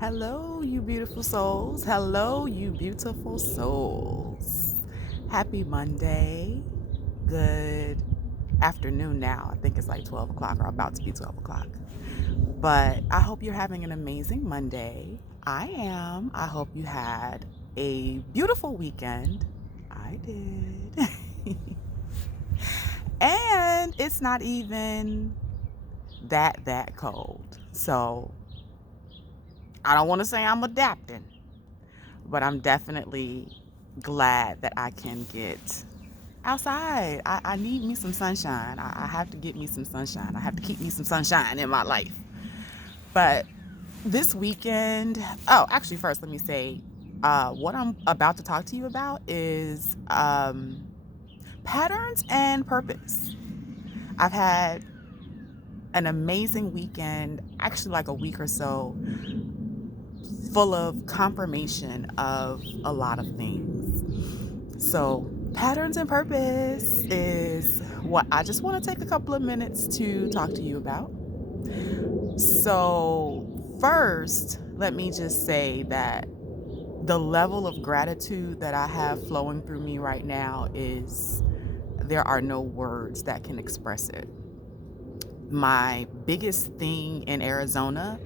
Hello, you beautiful souls. Hello, you beautiful souls. Happy Monday. Good afternoon now. I think it's like 12 o'clock or about to be 12 o'clock. But I hope you're having an amazing Monday. I am. I hope you had a beautiful weekend. I did. And it's not even that cold. So I don't want to say I'm adapting, but I'm definitely glad that I can get outside. I need me some sunshine. I have to get me some sunshine. I have to keep me some sunshine in my life. But this weekend, oh, actually, first, let me say what I'm about to talk to you about is patterns and purpose. I've had an amazing weekend, actually, like a week or so, full of confirmation of a lot of things. So, patterns and purpose is what I just want to take a couple of minutes to talk to you about. So, first, let me just say that the level of gratitude that I have flowing through me right now is there are no words that can express it. My biggest thing in Arizona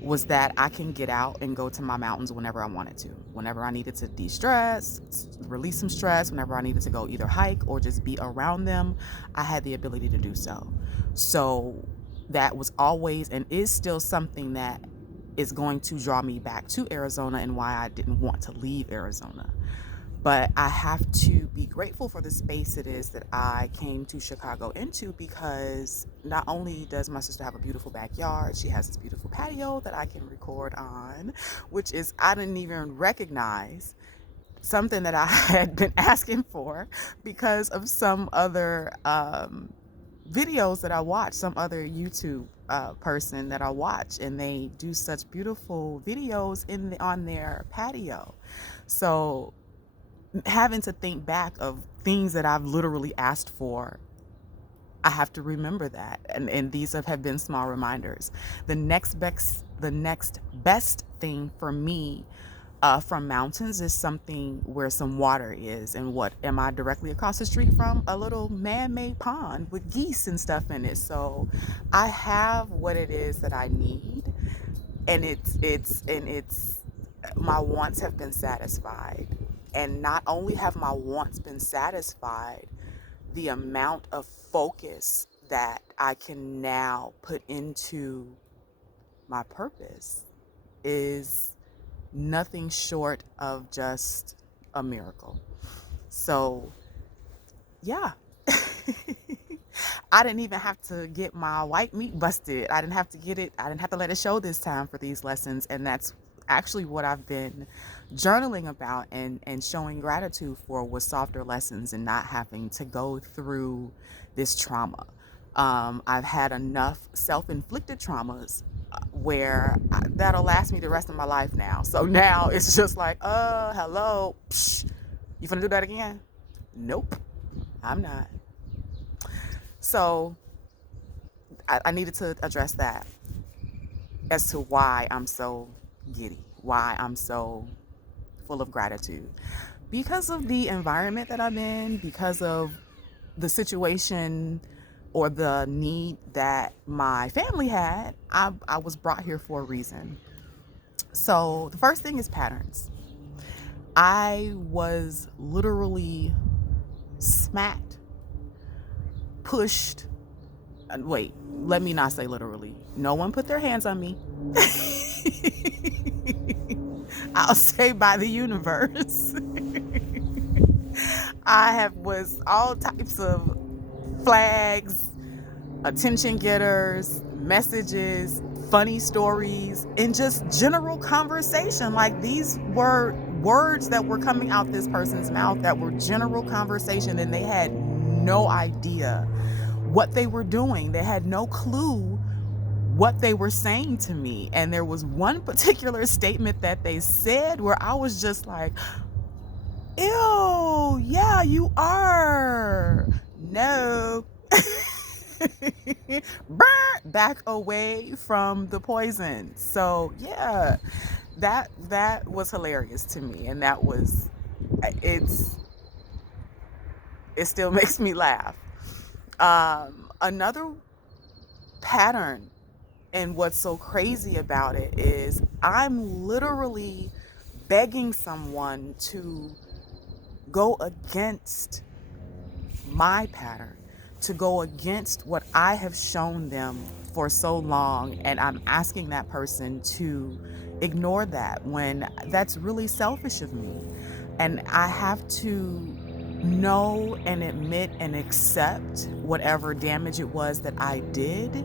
was that I can get out and go to my mountains whenever I wanted to. Whenever I needed to de-stress, release some stress, whenever I needed to go either hike or just be around them, I had the ability to do so. So that was always and is still something that is going to draw me back to Arizona and why I didn't want to leave Arizona. But I have to be grateful for the space it is that I came to Chicago into, because not only does my sister have a beautiful backyard, she has this beautiful patio that I can record on, which is, I didn't even recognize, something that I had been asking for because of some other videos that I watch, some other YouTube person that I watch, and they do such beautiful videos on their patio. So having to think back of things that I've literally asked for, I have to remember that. And these have been small reminders. The next best thing for me from mountains is something where some water is. And what am I directly across the street from? A little man-made pond with geese and stuff in it. So I have what it is that I need, and it's my wants have been satisfied. And not only have my wants been satisfied, the amount of focus that I can now put into my purpose is nothing short of just a miracle. So, yeah. I didn't even have to get my white meat busted. I didn't have to get it. I didn't have to let it show this time for these lessons. And that's actually what I've been journaling about and showing gratitude for, was softer lessons and not having to go through this trauma. I've had enough self-inflicted traumas that'll last me the rest of my life now. So now it's just like, hello, psh, you finna do that again? Nope, I'm not. So I needed to address that as to why I'm so giddy, why I'm so full of gratitude. Because of the environment that I'm in, because of the situation or the need that my family had, I was brought here for a reason. So the first thing is patterns. I was literally smacked, pushed. Wait, let me not say literally. No one put their hands on me. I'll say by the universe. I have was all types of flags, attention getters, messages, funny stories, and just general conversation. Like, these were words that were coming out this person's mouth that were general conversation, and they had no idea what they were doing. They had no clue what they were saying to me. And there was one particular statement that they said where I was just like, ew, yeah, you are. No. Back away from the poison. So yeah, that was hilarious to me, and that was it's it still makes me laugh. Another pattern, and what's so crazy about it is I'm literally begging someone to go against my pattern, to go against what I have shown them for so long, and I'm asking that person to ignore that when that's really selfish of me. And I have to know and admit and accept whatever damage it was that I did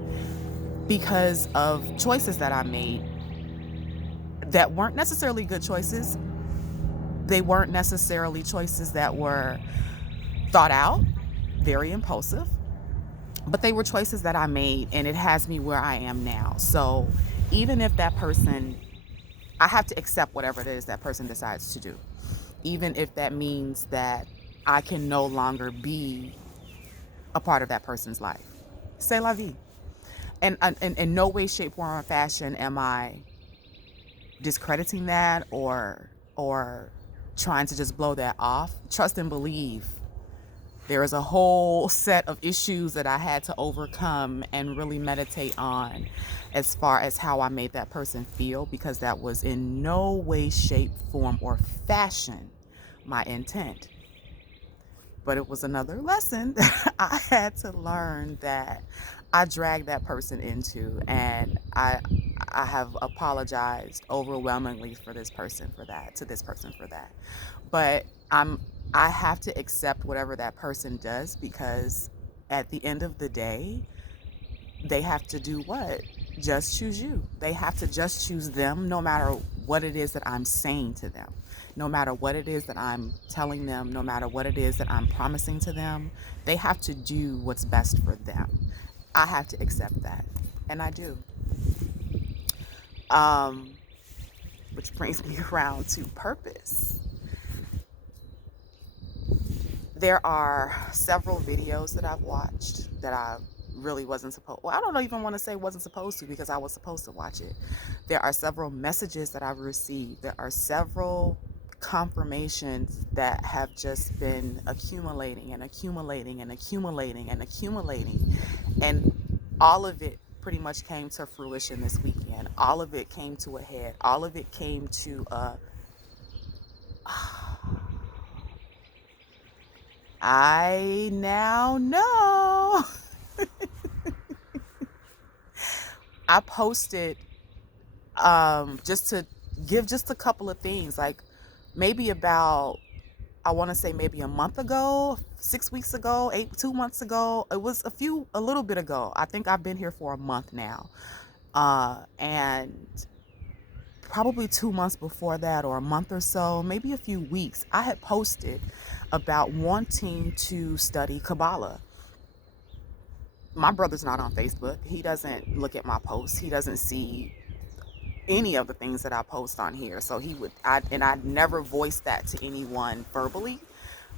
because of choices that I made that weren't necessarily good choices. They weren't necessarily choices that were thought out, very impulsive, but they were choices that I made, and it has me where I am now. So even if that person, I have to accept whatever it is that person decides to do, even if that means that I can no longer be a part of that person's life. C'est la vie. And in no way, shape, form, or fashion am I discrediting that or trying to just blow that off. Trust and believe. There is a whole set of issues that I had to overcome and really meditate on as far as how I made that person feel, because that was in no way, shape, form, or fashion my intent. But it was another lesson that I had to learn that I dragged that person into, and I have apologized overwhelmingly for this person for that, to this person for that. But I have to accept whatever that person does, because at the end of the day, they have to do what? Just choose you. They have to just choose them, no matter what it is that I'm saying to them, no matter what it is that I'm telling them, no matter what it is that I'm promising to them. They have to do what's best for them. I have to accept that, and I do. Um, which brings me around to purpose. There are several videos that I've watched that I really wasn't supposed, well, I don't even want to say wasn't supposed to, because I was supposed to watch it. There are several messages that I've received. There are several confirmations that have just been accumulating and accumulating and accumulating and accumulating. And all of it pretty much came to fruition this weekend. All of it came to a head. All of it came to a I now know. I posted just to give just a couple of things, like maybe about, I want to say maybe a month ago, 6 weeks ago, 2 months ago. It was a little bit ago. I think I've been here for a month now. And probably 2 months before that, or a month or so, maybe a few weeks, I had posted about wanting to study Kabbalah. My brother's not on Facebook. He doesn't look at my posts. He doesn't see any of the things that I post on here. So I never voiced that to anyone verbally.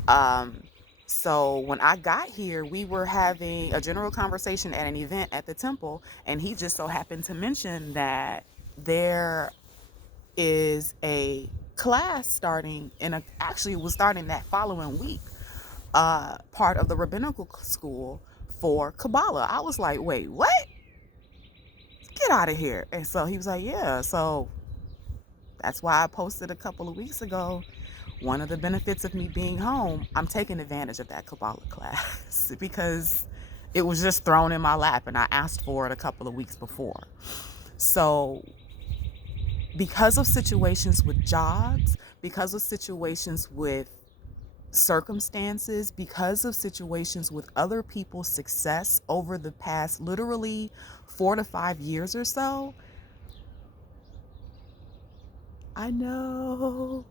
Um, so when I got here, we were having a general conversation at an event at the temple, and he just so happened to mention that there is a class starting actually it was starting that following week, part of the rabbinical school for Kabbalah. I was like, wait, what? Get out of here. And so he was like, yeah. So that's why I posted a couple of weeks ago. One of the benefits of me being home, I'm taking advantage of that Kabbalah class because it was just thrown in my lap and I asked for it a couple of weeks before. So because of situations with jobs, because of situations with circumstances, because of situations with other people's success over the past literally 4 to 5 years or so, I know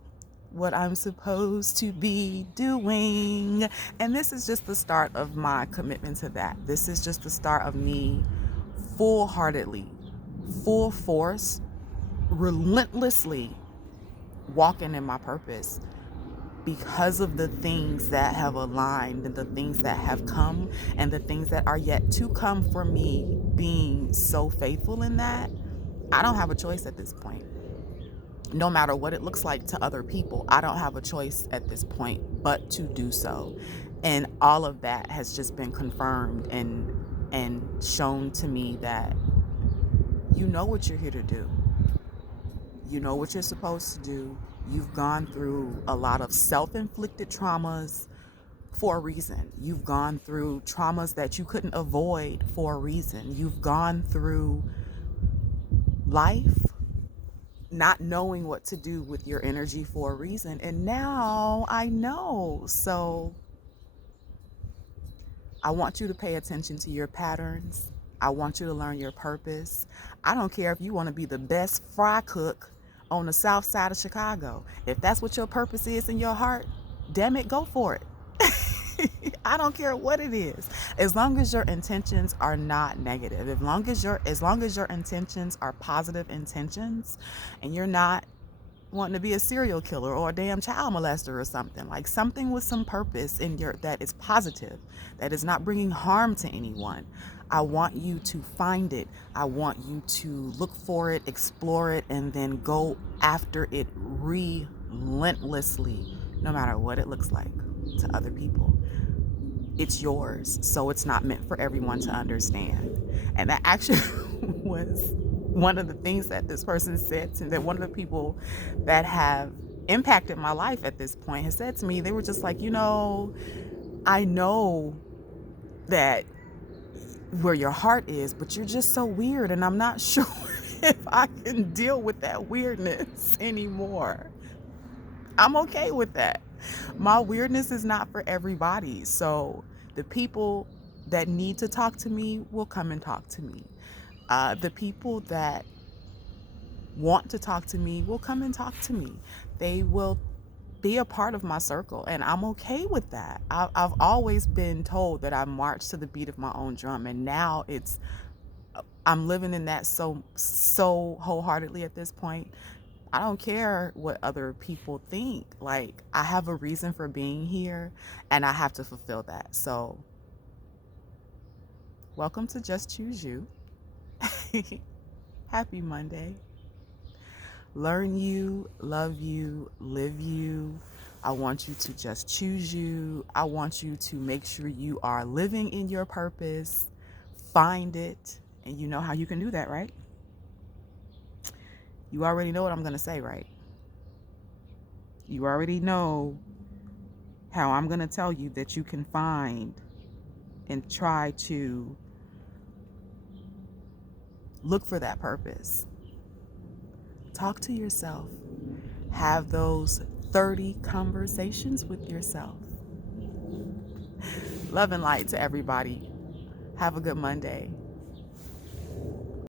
what I'm supposed to be doing. And this is just the start of my commitment to that. This is just the start of me full-heartedly, full force, relentlessly walking in my purpose. because of the things that have aligned and the things that have come and the things that are yet to come for me, being so faithful in that, I don't have a choice at this point. No matter what it looks like to other people, I don't have a choice at this point but to do so. And all of that has just been confirmed and shown to me that you know what you're here to do. You know what you're supposed to do. You've gone through a lot of self-inflicted traumas for a reason. You've gone through traumas that you couldn't avoid for a reason. You've gone through life not knowing what to do with your energy for a reason. And now I know. So I want you to pay attention to your patterns. I want you to learn your purpose. I don't care if you want to be the best fry cook on the south side of Chicago. If that's what your purpose is in your heart, damn it, go for it. I don't care what it is. As long as your intentions are not negative, as long as your intentions are positive intentions, and you're not wanting to be a serial killer or a damn child molester or something, like something with some purpose in your that is positive, that is not bringing harm to anyone, I want you to find it. I want you to look for it, explore it, and then go after it relentlessly, no matter what it looks like to other people. It's yours, so it's not meant for everyone to understand. And that actually was one of the things that this person said to me, that one of the people that have impacted my life at this point has said to me. They were just like, I know that where your heart is, but you're just so weird, and I'm not sure if I can deal with that weirdness anymore. I'm okay with that. My weirdness is not for everybody. So the people that need to talk to me will come and talk to me. The people that want to talk to me will come and talk to me. They will be a part of my circle, and I'm okay with that. I've always been told that I march to the beat of my own drum, and now I'm living in that so wholeheartedly at this point. I don't care what other people think. Like, I have a reason for being here, and I have to fulfill that. So, welcome to Just Choose You. Happy Monday. Learn you, love you, live you. I want you to just choose you. I want you to make sure you are living in your purpose. Find it. And you know how you can do that, right? You already know what I'm going to say, right? You already know how I'm going to tell you that you can find and try to look for that purpose. Talk to yourself. Have those 30 conversations with yourself. Love and light to everybody. Have a good Monday.